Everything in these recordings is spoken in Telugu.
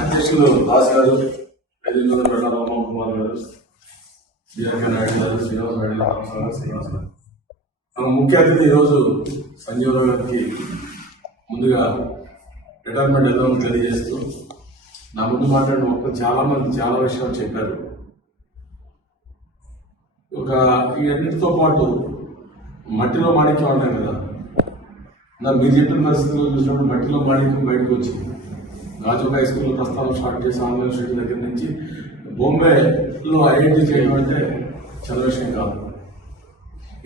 అధ్యక్షులు దాస్ గారు, ఐదు పెట్ట రామోహన్ కుమార్ గారు, బిఆర్కే నాయుడు గారు, శ్రీనివాస్ నాయుడు గారు, శ్రీనివాస్ గారు, మన ముఖ్య అతిథి ఈరోజు సంజీవరావు గారికి ముందుగా రిటైర్మెంట్ ఏదో తెలియజేస్తూ నా ముందు మాట్లాడిన మొత్తం చాలా మంది చాలా విషయాలు చెప్పారు. ఇవన్నిటితో పాటు మట్టిలో మాణిక్యం అంటాం కదా, మీరు చెప్పిన పరిస్థితుల్లో చూసినప్పుడు మట్టిలో మాణిక్యం బయటకు వచ్చింది. రాజు హై స్కూల్లో ప్రస్తావన స్టార్ట్ చేసి ఆన్లైన్ స్టడీ దగ్గర నుంచి బొంబేలో ఐఐటి చేయడం అంటే చాలా విషయం కాదు.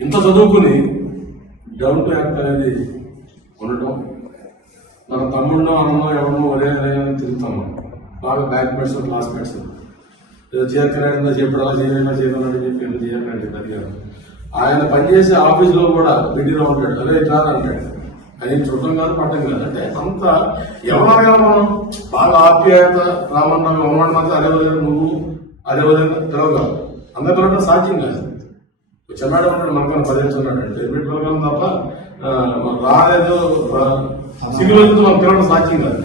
ఇంత చదువుకుని డౌన్ టు యాక్ట్ అనేది ఉండటం, మన తమ్ముళ్ళో అన్నో ఎవరినో ఒరే అని తిరుగుతాము, బాగా బ్యాక్ మెట్స్ క్లాస్ మెట్స్ ఏదో జీఆర్కరైనా చెప్పడం చేయమైనా చేయమని చెప్పి ఎందుకు చేయాలంటే అడిగారు. ఆయన పనిచేసే ఆఫీసులో కూడా బిడ్డీలో ఉంటాడు, అదే కాదు అంటాడు. అది చూడటం కాదు పట్టం కాదు. అంటే అంత ఎవరగా మనం బాగా ఆప్యాయత రామన్నా ఎవరన్నా అదే వదిలేదు, నువ్వు అదే వదిలేదు తెలవగలవు. అందరూ పిలవడం సాధ్యం కాదు. చెన్నాడు ఉంటాడు, మనకన్నా పదిహేను అంటే ఎప్పుడు పిలవగలం తప్ప రాలేదు సిగ్గులతో మనం పిలవడం సాధ్యం కాదు.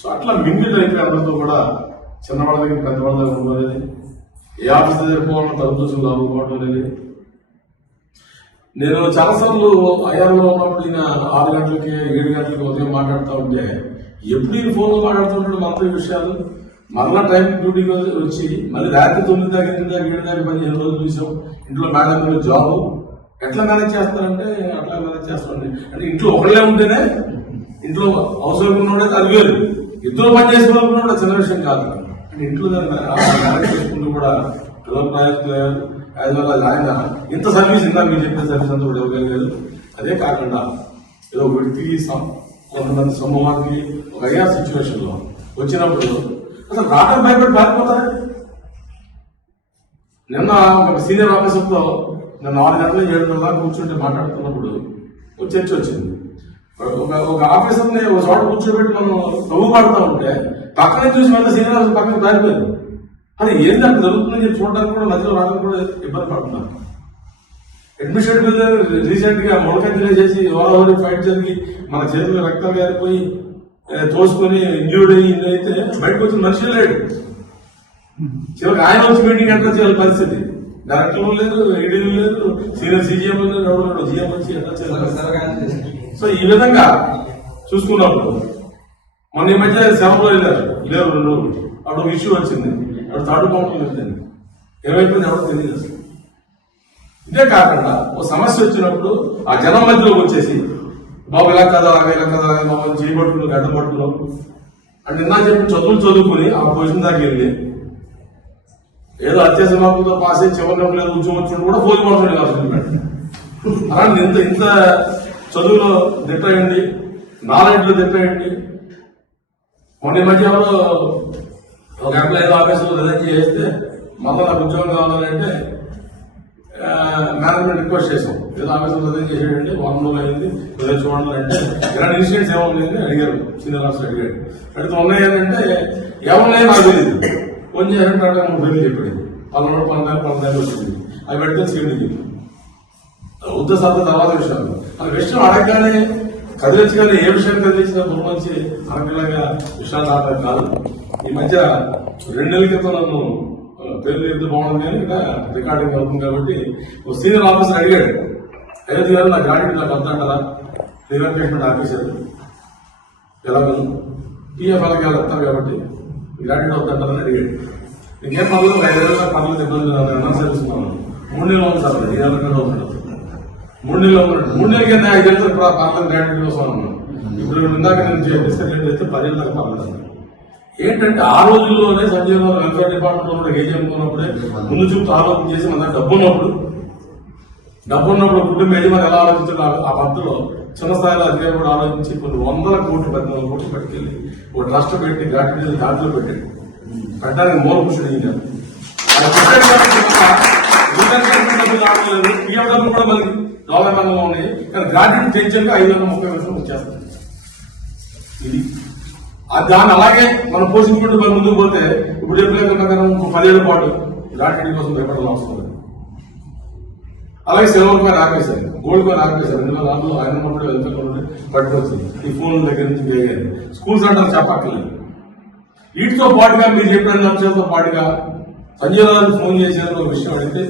సో అట్లా మింగిల్ అయిపోయి అందరితో కూడా చిన్నవాళ్ళ దగ్గర పెద్దవాళ్ళ దగ్గర ఉండలేదు, ఏ ఆఫీస్ దగ్గర పోవడం తరపు చూసి లాభపోవడం అనేది. నేను చాలాసార్లు అయ్యాలో ఉన్నప్పుడు ఈయన 6 గంటలకి 7 గంటలకి ఉదయం మాట్లాడుతూ ఉంటే ఎప్పుడు ఈయన ఫోన్లో మాట్లాడుతుంటాడు మనతో ఈ విషయాలు. మరలా టైం డ్యూటీకి వచ్చి మళ్ళీ రాత్రి 9 దాకా 8 దాకా 7 దాకా 15 రోజులు చూసాం. ఇంట్లో మేడం జాబ్ ఎట్లా మేనేజ్ చేస్తారంటే అట్లా మేనేజ్ చేస్తారండి. అంటే ఇంట్లో ఒకళ్ళే ఉంటేనే, ఇంట్లో అవసరం ఉన్నవాడే అది వేరు, ఇద్దరు పని చేసుకోవాలనుకున్నా చిన్న విషయం కాదు. అంటే ఇంట్లో మేనేజ్ చేసుకుంటూ కూడా ఆయన ఇంత సర్వీస్ ఇందా మీరు చెప్పిన సర్వీస్ అంతా కూడా ఇవ్వగలిగారు. అదే కాకుండా ఏదో వ్యక్తికి కొంతమంది సమూహానికి ఒక అయ్యా సిచ్యువేషన్ లో వచ్చినప్పుడు అసలు రావడం భయపడి పారిపోతారా? నిన్న ఒక సీనియర్ ఆఫీసర్తో నేను 6 గంటలు 7 గంటల దాకా కూర్చుంటే మాట్లాడుతున్నప్పుడు ఒక చర్చ వచ్చింది. ఒక ఆఫీసర్ని ఒక చోట కూర్చోబెట్టి మనం నవ్వు పడుతూ ఉంటే పక్కనే చూసి మళ్ళీ సీనియర్ ఆఫీసర్ పక్కన పారిపోయారు. అది ఏంటి అక్కడ జరుగుతుందని చెప్పి చూడడానికి కూడా మధ్యలో రావడానికి కూడా ఇబ్బంది పడుతున్నారు. అడ్మిషన్ బిల్ రీసెంట్ గా మొలకంజలే చేసి ఓవర్ ఫైట్ జరిగి మన చేతుల్లో రక్తం గారిపోయి తోసుకొని ఇంజూర్డ్ అయ్యి అయితే బయటకు వచ్చిన మనిషి లేడు. చివరికి ఆయన వచ్చి మీటింగ్ ఎంటర్ చేయాలి పరిస్థితి. డైరెక్టర్లు లేదు, ఈడీలు లేదు, సీనియర్ సీజీఎం లేదు, ఎవరు జీఎం వచ్చి ఎంటర్ చేయాలి. సో ఈ విధంగా చూసుకున్నప్పుడు మొన్న ఈ మధ్య సెలవులో వెళ్ళారు, లేరు 2 రోజులు. అప్పుడు ఇష్యూ వచ్చింది, అప్పుడు థర్డ్ కౌంటర్ వచ్చింది, ఏమైపోయింది ఎవరు తెలియదు. ఇదే కాకుండా ఒక సమస్య వచ్చినప్పుడు ఆ జనం మధ్యలోకి వచ్చేసి బాబు ఇలా కదా ఇలా కదా మమ్మల్ని చేయబట్టుకుని గడ్డ పట్టుకున్నాం అంటే నిన్న చెప్పి చదువుకుని ఆ పొజిషన్ దాకా వెళ్ళి ఏదో అత్యవసర మార్పులతో పాస్ అయ్యి చివరి లేదు ఉద్యోగం వచ్చినట్టు కూడా పోయి పడుతుంది కాదు. అలాంటి ఇంత చదువులో దిట్టయండి, నాలెడ్జ్లో దిట్టయండి. మొన్న మధ్య ఎవరో ఒక ఎంప్లాయీ ఆఫీసులో రిజైన్ చేస్తే మళ్ళీ నాకు ఉద్యోగం కావాలంటే మేనేజ్మెంట్ రిక్వెస్ట్ చేసాం. ఏదో ఆఫీసులో రిజైన్ చేసేయండి, 1 రోజులు అయింది, చూడాలి అంటే ఇలాంటి ఇన్సిడెంట్స్ ఏమవుతుంది అడిగారు. సీనియర్ ఆఫీసర్ అడిగితే ఉన్నాయంటే ఎవరినే నాకు తెలియదు. ఫోన్ చేయాలంటే అక్కడ 30 చెప్పాడు, 12 వచ్చింది. అవి పెడితే సీనియర్ ఉద్దేశాలతో తర్వాత విషయాలు ఆ విషయం అడగగానే కదిలించగానే ఏ విషయం కదిలించినా గురించి అనగలాగా విషయాలు రావడం కాదు. ఈ మధ్య 2 నెలల క్రితం నన్ను పేరు ఎదురు బాగుంది కానీ ఇక్కడ రికార్డింగ్ అవుతుంది కాబట్టి ఒక సీనియర్ ఆఫీసర్ అడిగాడు, అయోధ్య గారు నా గాడి ఇలా వద్దంటారా రివెంట్మెంట్ ఆఫీసర్ ఎలా పిఎఫ్ అలాగే వస్తాను కాబట్టి గాడి వద్దంటారని అడిగాడు. ఇంకేం పనులు 5 ఏళ్ళ పనులు ఇబ్బంది అనుసరిస్తున్నాను. 3 నెలలు ఉంది సార్, 2 నెలల కన్నా ఉన్నాడు. 3 నెలలు ఉన్నాడు. 3 నెలలకి 5 ఏళ్ళ పార్లమెంట్ గ్రాడ్యుయేట్ కోసం ఉన్నాను. ఇప్పుడు ఇందాక నేను డిస్కషన్ చేస్తే 10 ఏళ్ళ దాకా పార్లమెంట్. ఏంటంటే ఆ రోజుల్లోనే సంజయ్ వెల్ఫేర్ డిపార్ట్మెంట్ లో ఏజీఎం ఉన్నప్పుడే ముందు చూపుతూ ఆలోచన చేసి మన డబ్బు ఉన్నప్పుడు కుటుంబ యజమాని ఎలా ఆలోచించారు ఆ పద్ధతిలో చిన్న స్థాయిలో అధికారులు కూడా ఆలోచించి కొన్ని 100 కోట్లు 14 కోట్లు పట్టుకెళ్ళి ఒక ట్రస్ట్ పెట్టి గ్రాట్యుటీ దాంట్లో పెట్టాడు. పెట్టడానికి మూల పురుషుడు ఈయన. పిఎఫ్డబ్ల్యూ కూడా మనకి గవర్నమెంట్లో ఉన్నాయి, కానీ గ్రాట్యుటీ పెంచాక 530 లక్షలు వచ్చేస్తాయి. ఇది దాన్ని అలాగే మనం పోషించుకుంటూ ముందుకు పోతే ఇప్పుడు చెప్పలేక ప్రకారం 10 ఏళ్ల పాటు గ్రాట్యుటీ కోసం భయపడాల్సిన అవసరం లేదు. అలాగే సిల్వర్ కాయిన్ ఆపేశారు, గోల్డ్ కాయిన్ ఆపేశారు. 2004లో ఆయన ఉన్నప్పుడు వెళ్తే పట్టుకొచ్చింది. ఈ ఫోన్ దగ్గర నుంచి వేయాలి. స్కూల్స్ అంటే చెప్పక్కర్లేదు. వీటితో పాటుగా మీరు చెప్పిన అంశాలతో పాటుగా సంజయ్ రాజు ఫోన్ చేసిన ఒక విషయం అడిగితే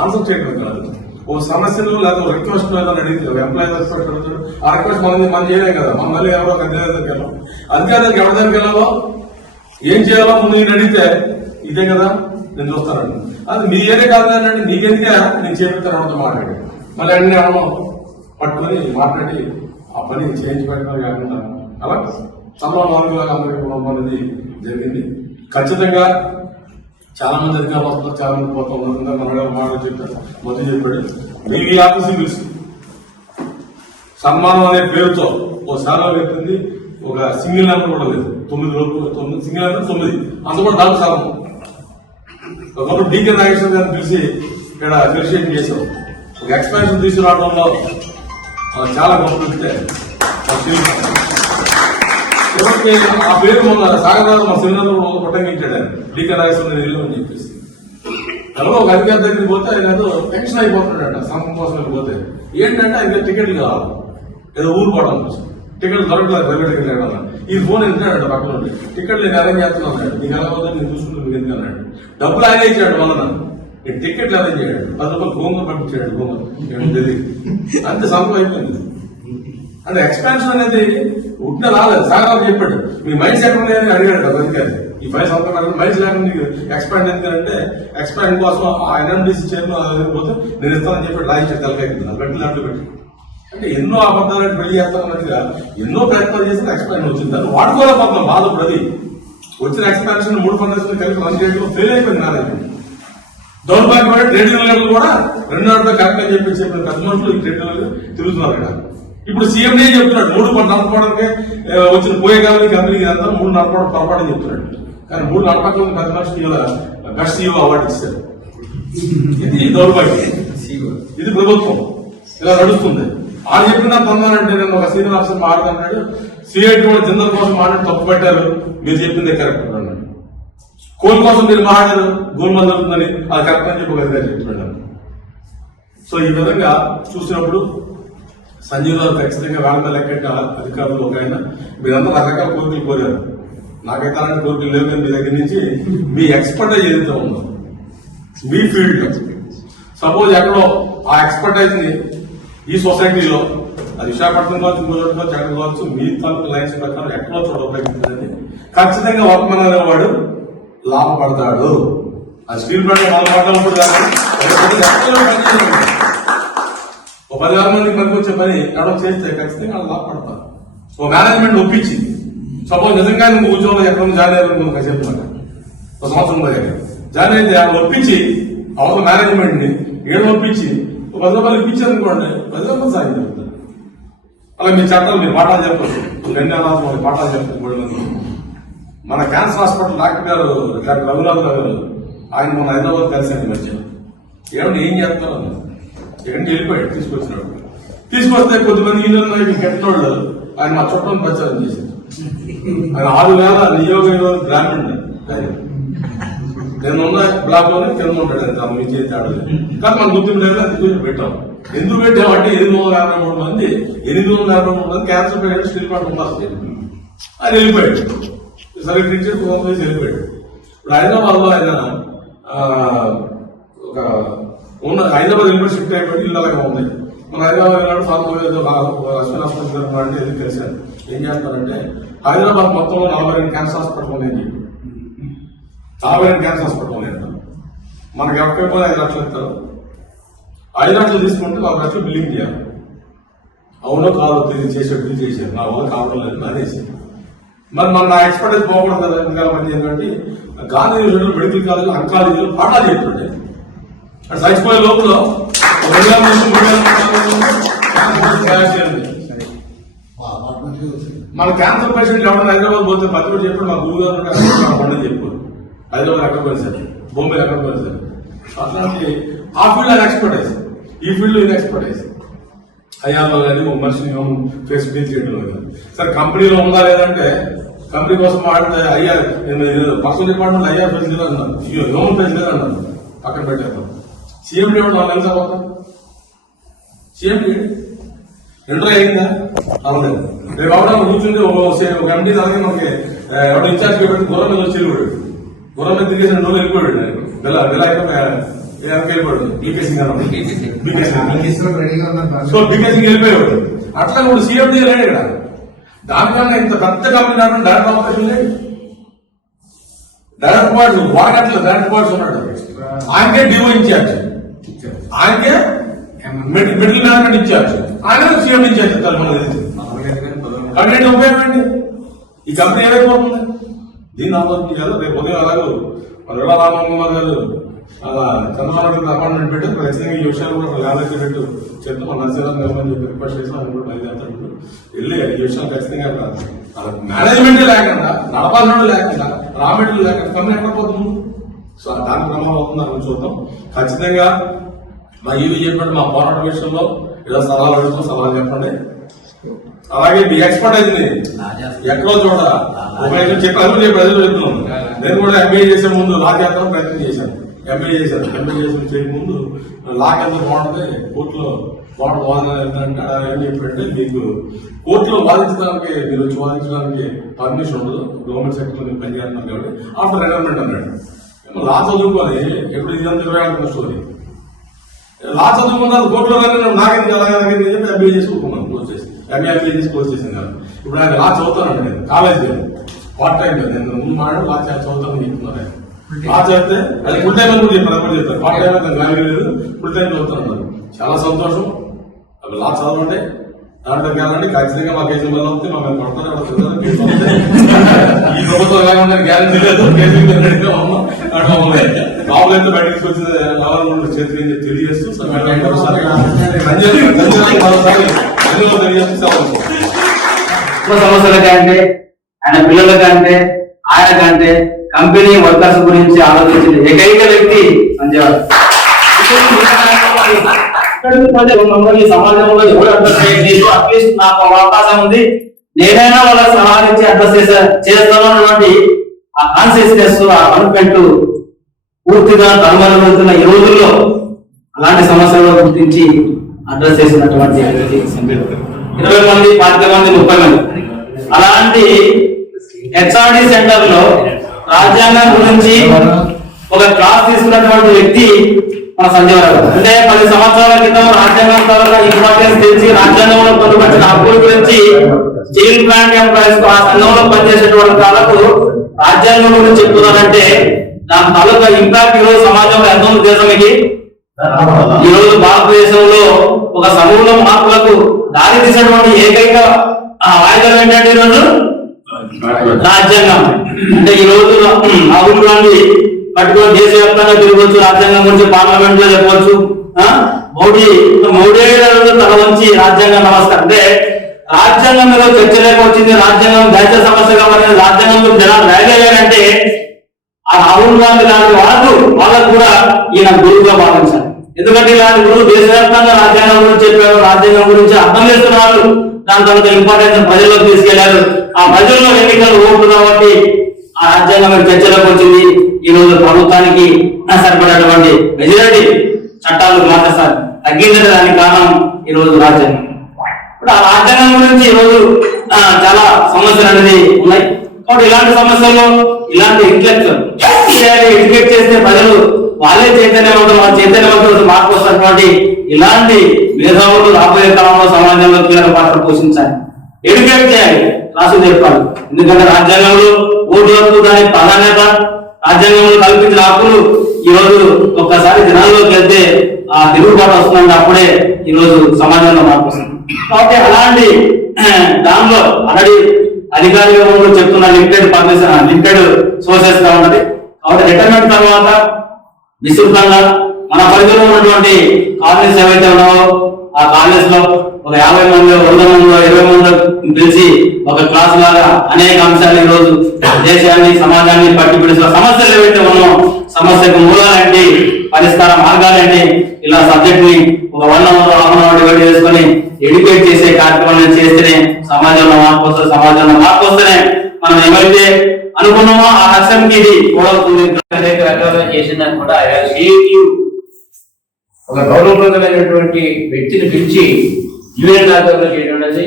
ఆన్సర్ చేయడం కాదు, ఓ సమస్యలు లేదా రిక్వెస్ట్ అడిగితే ఎంప్లాయీ అడుగుతాడు. ఆ రిక్వెస్ట్ మనం చేయలేం కదా, మన మళ్ళీ ఎవరో అధికారి దగ్గరికి వెళ్ళాం. అధికారికి ఎవరి దగ్గరికి వెళ్ళాలో ఏం చేయాలో ముందు నేను అడిగితే ఇదే కదా నేను చూస్తానండి. అది మీ ఏరియా కాదు అంటే నీకెందుకే నేను చేపిస్తాను అంతా మాట్లాడి మళ్ళీ అన్ని అమ్మ పట్టుకొని మాట్లాడి ఆ పని చేయించి పెట్టడం కాకుండా అలా సంబంధాలుగా అందరికీ అనేది జరిగింది. ఖచ్చితంగా చాలా మంది అధికారులు వస్తున్నారు, చాలా మంది పోతా ఉన్నారు. మన మాట చెప్పారు, మొదటి చెప్పాడు మీ ఆఫీసు పిలిచి సన్మానం అనే పేరుతో ఓ శాలం పెట్టింది, ఒక సింగిల్ నెంబర్ కూడా లేదు. 9 సింగిల్ నెంబర్ 9 అంత కూడా దాని శాలం. ఒకప్పుడు డీకే నాగేశ్వర గారిని పిలిచి ఇక్కడ అప్రిషియేట్ చేశాం. ఒక ఎక్స్పాన్షన్ తీసుకురావడంలో చాలా గొప్ప. ఎవరికి ఆ పేరు మొన్న సాగరాజు మా సినిమాలో పొట్టంగించాడు ఆయన, డీకే నాగేశ్వర ఇల్లు అని చెప్పేసి. ఎవరో ఒక అధికారి దగ్గరికి పోతే ఆయన ఏదో టెన్షన్ అయిపోతున్నాడట సంఘం కోసం పోతే. ఏంటంటే ఆయన టికెట్లు కావాలి, ఏదో ఊరు పోవడం కోసం టికెట్లు దొరకలేదు. రైల్వే టికెట్ లేకుండా ఈ ఫోన్ ఎంతాడు పక్కన ఉండి టికెట్లు నేను అరేంజ్ చేస్తున్నాను, నీకు ఎలా పోతే నేను చూసుకుంటూ మీకు ఎందుకు అన్నాడు. డబ్బులు ఆయన ఇచ్చాడు, వలన నేను టికెట్లు అరేంజ్ చేయడు, 10 రూపాయలు గోంగూర పంపించాడు. గోంగూర తెలియదు అంతే సంఘం అయిపోయింది. అంటే ఎక్స్పాన్షన్ అనేది ఉట్టిన రాలేదు. సాగరావు చెప్పాడు మీ మైండ్స్ ఎక్కడ ఉన్నాయని అడిగాడు కదా అధికారి. ఈ 5 సంవత్సరాలు మైండ్స్ లేకుండా నీకు ఎక్స్పాండ్ ఎందుకంటే ఎక్స్పాండ్ కోసం ఆ ఎన్ఎండిసి చైర్మన్ పోతే నేను ఇస్తానని చెప్పి రాయించాడు. తలకైతుంది అది పెట్టి దాంట్లో పెట్టి అంటే ఎన్నో అబద్ధాలను పెళ్లి చేస్తామన్నట్టుగా ఎన్నో ప్రయత్నాలు చేసిన ఎక్స్పాండ్ వచ్చింది. దాన్ని వాడుకోలేకపోతున్నాం బాధపడి వచ్చిన ఎక్స్పాన్షన్ 3 ఫండర్స్ కలిపి రన్ చేయడంలో ఫెయిల్ అయిపోయింది. నారాయణ దౌర్భాగ్యమైన ట్రేడ్ యూనియన్లు కూడా 2 కరెక్ట్ అని చెప్పి చెప్పిన పెద్ద మనుషులు ఈ ట్రేడ్ యూనియన్లు తిరుగుతున్నారు కదా. ఇప్పుడు సీఎండే చెప్తున్నాడు 3 నడపడానికి వచ్చిన పోయే కావాలి కంపెనీకి అంతా 3 నడపడం పొరపాటు చెప్తున్నాడు. కానీ 3 నడపడం పెద్ద మనిషికి బెస్ట్ సీఓ అవార్డు ఇస్తారు. ఇది దౌర్భాగ్యం. ఇది ప్రభుత్వం ఇలా నడుస్తుంది. వాళ్ళు చెప్పిన తొందరంటే నేను ఒక సీనియర్ ఆఫీసర్ మాట్లాడినాడు, సిఐటి కూడా జిందల కోసం మాట్లాడి తప్పు పెట్టారు, మీరు చెప్పిందే కరెక్ట్ అన్నాడు. కోల్ కోసం మీరు మాట్లాడారు, గోల్మాల్ జరుగుతుందని అది కరెక్ట్ అని చెప్పి ఒక చెప్తున్నాడు. సో ఈ విధంగా చూసినప్పుడు సంజయ్ రావు ఖచ్చితంగా వేళ లెక్క అధికారులు ఒక ఆయన మీరంతా రకరకాల కోరికలు కోరారు. నాకైతే అలాంటి కోరికలు లేవు. మీ దగ్గర నుంచి మీ ఎక్స్పర్టైజ్ ఏదైతే ఉందో మీ ఫీల్డ్ సపోజ్ ఎక్కడో ఆ ఎక్స్పర్టైజ్ ని ఈ సొసైటీలో అది విశాఖపట్నం కావచ్చు, గుజరాత్ కావచ్చు, ఎక్కడ కావచ్చు, మీ తాలూకు లైన్స్ ప్రకారం ఎక్కడో చోట ఉపయోగించాలని ఖచ్చితంగా వర్క్మెన్ అనేవాడు లాభపడతాడు. ఆ స్టీల్ ప్లాంట్ మన మాట్లాడుతుంది ఒక 10,000 మందికి పనికి వచ్చే పని ఎక్కడో చేస్తే ఖచ్చితంగా వాళ్ళు లాభపడతారు. ఓ మేనేజ్మెంట్ ఒప్పించి సపోజ్ నిజంగా నువ్వు ఉద్యోగంలో ఎక్కడ జాయిన్ అయ్యారు చెప్తున్నా, ఒక సంవత్సరం జాయిన్ అయితే ఒప్పించి అవసరం మేనేజ్మెంట్ ని ఒప్పించి 10 రూపాయలు ఇప్పించారనుకోండి 10 రూపాయలు సాగింది. అలా మీ చట్టాలు మీరు పాఠాలు చెప్పచ్చు, పాఠాలు చెప్తారు. మన క్యాన్సర్ హాస్పిటల్ డాక్టర్ గారు డాక్టర్ రఘునాథ్ గారు ఆయన మన హైదరాబాద్ కలిసాను మధ్య ఏమంటే ఏం చేస్తాను ఎక్కడి నుంచి వెళ్ళిపోయాడు. తీసుకొస్తే కొద్దిమంది ఈయన గెట్టోళ్ళు ఆయన మా చుట్టం ప్రచారం చేశారు. ఆయన 6,000 నియోగ గ్రామీణ నేను ఉన్న బ్లాక్ లోనే కింద ఉంటాడు. తను మీ చేతి ఆడలేదు కానీ మన గుర్తింపు లేదు. అది పెట్టాం. ఎందుకు పెట్టామంటే 853 మంది 853 మంది క్యాన్సర్ పేషెంట్ స్టీల్ ప్లాంట్ ఉండాల్సి ఆయన వెళ్ళిపోయాడు. సరే ట్రీట్మెంట్ హోమ్ వేసి వెళ్ళిపోయాడు. ఇప్పుడు హైదరాబాద్ లో ఆయన ఒక ఉన్న హైదరాబాద్ వెళ్ళిపోయి షిఫ్ట్ అయిపోయి ఇల్లు అలాగే ఉంది. మన హైదరాబాద్ వెళ్ళాడు ఫార్మల్ అశ్విన్ హాస్పిటల్ అంటే ఎందుకు కలిశాను. ఏం చేస్తారంటే హైదరాబాద్ మొత్తంలో 42 క్యాన్సర్ హాస్పిటల్ ఉన్నాయని చెప్పి 42 క్యాన్సర్ హాస్పిటల్ ఉన్నాయి. మనకి ఎక్కడికి 5 లక్షలు ఇస్తారు. 5 లక్షలు తీసుకుంటే 4 లక్షలు బిల్లింగ్ చేయాలి. అవునో కాదో తెలియదు చేశారు. నా వల్ల కావడం లేదు అనేసి మరి మన ఎక్స్పర్టైజ్ పోకూడదు కదా. ఇంకా మంది ఏంటంటే గాంధీ యూనివర్సిటీలో మెడికల్ కాలేజ్ అంకాలజీలో పాఠాలు చెప్తుంటే అటు చచ్చిపోయే లోపల మన క్యాన్సర్ పేషెంట్ ఎవరైనా హైదరాబాద్ పోతే పత్రిక చెప్పి మా గురువు గారు చెప్పారు. హైదరాబాద్ ఎక్కడ పోయింది సార్, బొంబాయి ఎక్కడ పోయింది సార్. అట్లాంటి ఆ ఫీల్డ్ ఎక్స్పర్టైజ్, ఈ ఫీల్డ్ ఇది ఎక్స్పర్టైజ్. అయ్యాలో కానీ ఒక మనిషిని ఫేస్ డీల్ చేయడం లేదు. సరే కంపెనీలో ఉందా లేదంటే కంపెనీ కోసం మాట్లాడితే IR personal department IR page లేదు అన్నారు, హ్యూమన్ పేజ్ లేదు అన్నారు. పక్కన పెట్టేస్తాం. సీఎం లేడు నాకు తెలుసా పోతాం. సీఎం లేడు ఇంటర్ అయిందా అవలేదు. రేపు అవడం కూర్చుంటే ఒక ఎంపీ అలాగే మనకి ఎవరు ఇన్ఛార్జ్ పెట్టి గుర్రం మీద వచ్చి వెళ్ళిపోయాడు. గుర్రం మీద తిరిగేసిన నువ్వు వెళ్ళిపోయాడు. వెళ్ళిపోయాడు సో బీకేసింగ్ వెళ్ళిపోయాడు. అట్లా ఇప్పుడు సీఎండీ లేడు ఇక్కడ. దానికన్నా ఇంత పెద్ద కంపెనీ డైరెక్టర్ అవకాశం లేదు. డైరెక్ట్ పార్ట్స్ వాడగట్ల డైరెక్ట్ పార్ట్స్ ఉన్నాడు. ఆయనకే డిఓ ఇన్ఛార్జ్, ఆయనకే మిడిల్ మేనేజ్మెంట్ ఇన్ఛార్జ్, ఆయన సీఎం ఇన్ఛార్జ్. కంపెనీ ఉపయోగం ఏంటి? ఈ కంపెనీ ఏమైపోతుంది? దీన్ని ఆలోచించి కదా రేపు ఉదయం అలాగే రామకుమార్ గారు చంద్రబాబు అపాయింట్మెంట్ పెట్టి ఖచ్చితంగా ఈ విషయాలు కూడా లేకపోతే చెప్తే మన నర్సీరామ్ రిక్వెస్ట్ చేసి ఆయన కూడా బయలుదేరుతాడు. వెళ్ళి ఈ విషయాలు ఖచ్చితంగా మేనేజ్మెంట్ లేకుండా, నడపాలనుడు లేకుండా, రామెట్లు లేకుండా కంపెనీ ఎక్కడ పోతుంది? సో దాని ప్రమాదం అవుతుందని చూద్దాం. ఖచ్చితంగా మా ఇవి చెప్పండి, మా పోరాట విషయంలో ఏదో సలహాలు అడుగుతాం, సలహాలు చెప్పండి. అలాగే మీ ఎక్స్పర్టైజ్ ని ఎక్కడో చోట చెప్పాను ప్రజలు చెప్తున్నాం. నేను కూడా ఎంబీఏ చేసే ముందు లా చేద్దాం ప్రయత్నం చేశాను. ఎంబీఏ చేశాను. ఎంబీఏ చేసే ముందు లాక్ ఎంత బాగుంటుంది, కోర్టులో బాగుంటుంది వాదన అంటే ఏం చెప్పంటే మీకు కోర్టులో వాదించడానికి మీరు వచ్చి వాదించడానికి పర్మిషన్ ఉండదు, గవర్నమెంట్ సెక్టర్ మీరు పనిచేస్తున్నారు కాబట్టి ఆఫ్టర్ రిటైర్మెంట్ అన్నాడు. లా చదువుకొని ఎప్పుడు ఇదంతా 26 స్టోరీ లా చదువుకున్నారు కోర్టులో నాకెందుకు అలాగే చెప్పి ఎంబీఏ చేసుకున్నాను. క్లోజ్ చేసి ఎంబీఏ చేసి క్లోజ్ చేశాను కదా. ఇప్పుడు ఆయన లా చదువుతానండి. నేను కాలేజ్ పార్ట్ టైం లేదు. నేను ముందు మాట లా చదువుతానని చెప్తున్నాను. ఆయన లా చదివితే అది ఫుల్ టైం అని కూడా చెప్పారు. అప్పుడు చెప్తారు పార్ట్ టైం అయితే వాల్యూ లేదు, ఫుల్ టైం చదువుతాను. చాలా సంతోషం. అవి లా చదవండి. దాంట్లో కాదండి ఖచ్చితంగా మా కేసులు వల్ల వస్తే మమ్మల్ని పడతారు. ఈ ప్రభుత్వం లేకుండా గ్యారెంటీ లేదు. మామూలు ఎంత బయటకు వచ్చింది చేతులు తెలియజేస్తూ సమస్యల కంటే ఆయన పిల్లల కంటే ఆయన కంటే కంపెనీ వర్కర్స్ గురించి ఆలోచించిన ఏకైక వ్యక్తి సంజయ్. సమాజంలో ఎవరు అడ్రస్ చేయలేదు, అట్లీస్ట్ నాకు అవకాశం ఉంది, నేనైనా వాళ్ళ సలహాలు ఇచ్చి అడ్రస్ చేస్తానన్నటువంటి ఆ కాన్షియస్నెస్, ఆ కమిట్మెంట్ పూర్తిగా కనుమరుగవుతున్న ఈ రోజుల్లో అలాంటి సమస్యలు గుర్తించి అడ్రస్ చేసినటువంటి 20 మంది, 40 మంది, 30 మంది అలాంటి హెచ్ఆర్డి సెంటర్ లో రాజ్యాంగం గురించి ఒక క్లాస్ తీసుకున్నటువంటి వ్యక్తి మన సంజయ్ రావు. అంటే 10 సంవత్సరాల క్రితం రాజ్యాంగం తాలూకా ఇంపార్టెన్స్ తెలిసి రాజ్యాంగంలో పొందుపరిచిన హక్కుల గురించి స్టీల్ ప్లాంట్ ఎంప్లాయీస్ ఆ సంఘంలో పనిచేసేటువంటి వాళ్ళకు రాజ్యాంగం గురించి చెప్తున్నారంటే దాని తాలూకా ఇంపాక్ట్ ఈరోజు సమాజంలో ఎంత ఉంది దేశానికి. ఈ రోజు భారతదేశంలో ఒక సమూల మార్పులకు దారి తీసినటువంటి ఏకైక ఆయుధం ఏంటంటే ఈరోజు రాజ్యాంగం. అంటే ఈ రోజు రాహుల్ గాంధీ పట్టుకొని దేశవ్యాప్తంగా తిరగవచ్చు, రాజ్యాంగం గురించి పార్లమెంట్ లో చెప్పవచ్చు. మోడీ తల వంచి రాజ్యాంగం నమస్కారం అంటే రాజ్యాంగం మీద చర్చ లేకొచ్చింది. రాజ్యాంగం దళిత సమస్యగా మారింది. రాజ్యాంగం జనాలు రాయలేదంటే ఆ రాహుల్ గాంధీ లాంటి వాళ్ళకు కూడా ఈయన గురువుగా భావించారు. ఎందుకంటే ఇలాంటి గురువు దేశవ్యాప్తంగా రాజ్యాంగం గురించి చెప్పారు, రాజ్యాంగం గురించి అర్థం చేస్తున్నారు, దాని తర్వాత ఇంపార్టెన్స్ ప్రజల్లోకి తీసుకెళ్లారు. ఆ ప్రజల్లో ఎన్నికలు ఓట్లు కాబట్టి ఆ రాజ్యాంగం చర్చలోకి వచ్చింది. ఈ రోజు ప్రభుత్వానికి సరిపడేటువంటి మెజారిటీ చట్టాలు మార్చేస్తారు తగ్గిందంటే దానికి కారణం ఈ రోజు రాజ్యాంగం. ఇప్పుడు ఆ రాజ్యాంగం గురించి ఈ రోజు చాలా సమస్యలు అనేది ఉన్నాయి. కాబట్టి ఇలాంటి సమస్యల్లో ఇలాంటి ఇంటలెక్చువల్ ఎడ్యుకేట్ చేస్తే ప్రజలు వాళ్ళే చైతన్యవంతులు, వాళ్ళ చైతన్యవంతులు మార్పు వస్తున్నటువంటి ఇలాంటి మేధావులు రాబోయే కాలంలో సమాజంలో కీలక పాత్ర పోషించాలి. ఎడ్యుకేట్ చేయాలి, రాసు చెప్పాలి. ఎందుకంటే రాజ్యాంగంలో ఓటు హక్కు దాని ప్రాధాన్యత, రాజ్యాంగంలో కల్పించిన హక్కులు ఈ రోజు ఒక్కసారి జనాల్లోకి వెళ్తే ఆ తిరుగుబాటు వస్తుందంటే అప్పుడే ఈ రోజు సమాజంలో మార్పు వస్తుంది. కాబట్టి అలాంటి దానిలో ఆల్రెడీ అధికారిగా చెప్తున్న లిమిటెడ్ పర్మిషన్, లిమిటెడ్ సోర్సెస్ గా ఉన్నది. కాబట్టి రిటైర్మెంట్ తర్వాత విస్తృతంగా మన పరిధిలో ఉన్నటువంటి కాలనీస్ ఏవైతే ఉన్నావో ఆ కాలనీస్ లో ఒక 50 మంది, 100 మంది, 20 మంది పిలిచి ఒక క్లాస్ లాగా అనేక అంశాలు ఈ రోజు దేశాన్ని, సమాజాన్ని పట్టి పిడిచిన సమస్యలు ఏవైతే ఉన్నాయో, సమస్యకు మూలాలేంటి, పరిష్కార మార్గాలేంటి, ఇలా సబ్జెక్ట్ ని ఒక 1 అవర్, 1.5 అవర్ డివైడ్ చేసుకుని ఎడ్యుకేట్ చేసే కార్యక్రమాన్ని చేస్తేనే సమాజంలో మార్పు వస్తుంది. సమాజంలో మార్పు వస్తేనే మనం ఏమైతే అనుకున్నామో ఆ లక్ష్యానికి ఇది కూడవుతుంది. చేసిందని కూడా ఒక గౌరవప్రదమైనటువంటి వ్యక్తిని పిలిచి యూనియన్ ఆధ్వర్యంలో చేయడం అనేది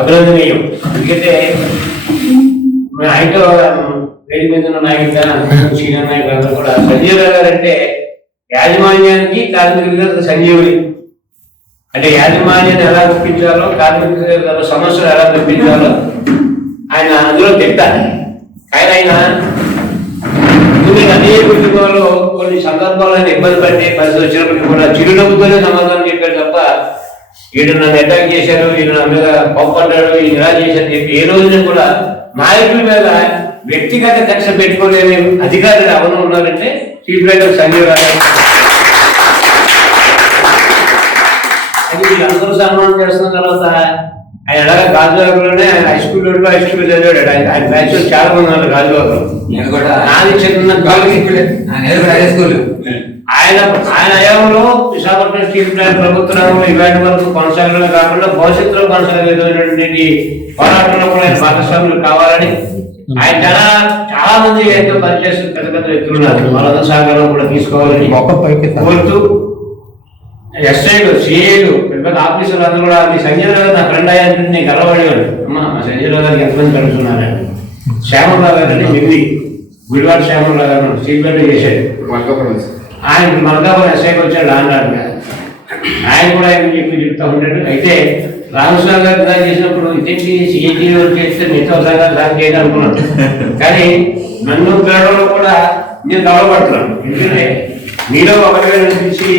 అభినందనీయం. ఎందుకంటే ఆయనతో వేదిక మీద ఉన్న నాయకులు సీనియర్ నాయకులందరూ కూడా సంజీవ్ గారు అంటే యాజమాన్యానికి కార్మికులుగా సంజీవుడి. అంటే యాజమాన్యాన్ని ఎలా గుర్తించాలో, కార్మికుల సమస్యలు ఎలా గుర్తించాలో ఆయన అందులో చెప్తారు. కానీ ఆయన అదే కుటుంబంలో కొన్ని సందర్భాలను ఇబ్బంది పడి పరిస్థితి వచ్చినప్పటికీ కూడా చిరునవ్వుతోనే సమాధానం చెప్పారు తప్ప వీడు నన్ను అటాక్ చేశారు, వీడు నా మీద కోప్పడ్డాడు, వీడు ఇలా చేశారు చెప్పి ఏ రోజున కూడా నాయకుల మీద వ్యక్తిగత కక్ష పెట్టుకోలేని అధికారులు ఎవరు ఉన్నారంటే చీఫ్ మినిస్టర్ సంజీవ్ గారు. అది వీళ్ళందరూ సన్మానం చేస్తున్న తర్వాత ఆయన ఎలాగ గాజువాకలోనే ఆయన హై స్కూల్ చదివాడు. ఆయన బ్యాచ్ చాలా మంది ఉన్నారు గాజువాకలో. నాది చిన్న ఆయన హయాంలో విశాఖపట్నం స్టీల్ ప్లాంట్ ప్రభుత్వం ఇవాటి వరకు కొనసాగడమే కాకుండా భవిష్యత్తులో కొనసాగేటువంటి పోరాటంలో కూడా ఆయన భాగస్వాములు కావాలని ఆయన చాలా మంది ఎంతో పనిచేస్తున్న పెద్ద పెద్ద వ్యక్తులు ఉన్నారు. వాళ్ళ సహకారం కూడా తీసుకోవాలని కోరుతూ ఎస్ఐలు, సిఐలు, పెద్ద పెద్ద ఆఫీసులు అందరూ కూడా మీ సంజయ్ గారు నా ఫ్రెండ్ అయ్యారంటే నేను గర్వపడేవాడు. అమ్మా మా సంజయ్ గారికి ఎంతమంది కలుగుతున్నారండి. శ్యామరావు గారు అని మిగిలి గుడివాడ శ్యామరావు గారు సీపీఎల్ చేశాడు. ఆయన మల్కాపురం ఎస్ఐకి వచ్చాడు ఆంధ్రాగా. ఆయన కూడా ఆయన చెప్తూ ఉంటాడు. అయితే రామస్వామి గారు దాన్ని చేసినప్పుడు ఇదేంటి సిఐటీ చేస్తే మిగతా సంఘాలు దాన్ని చేయడం అనుకున్నాను. కానీ నన్ను గడవలో కూడా నేను గర్వపడుతున్నాను. ఎందుకంటే మీలో ఒకరిగా అనిపించి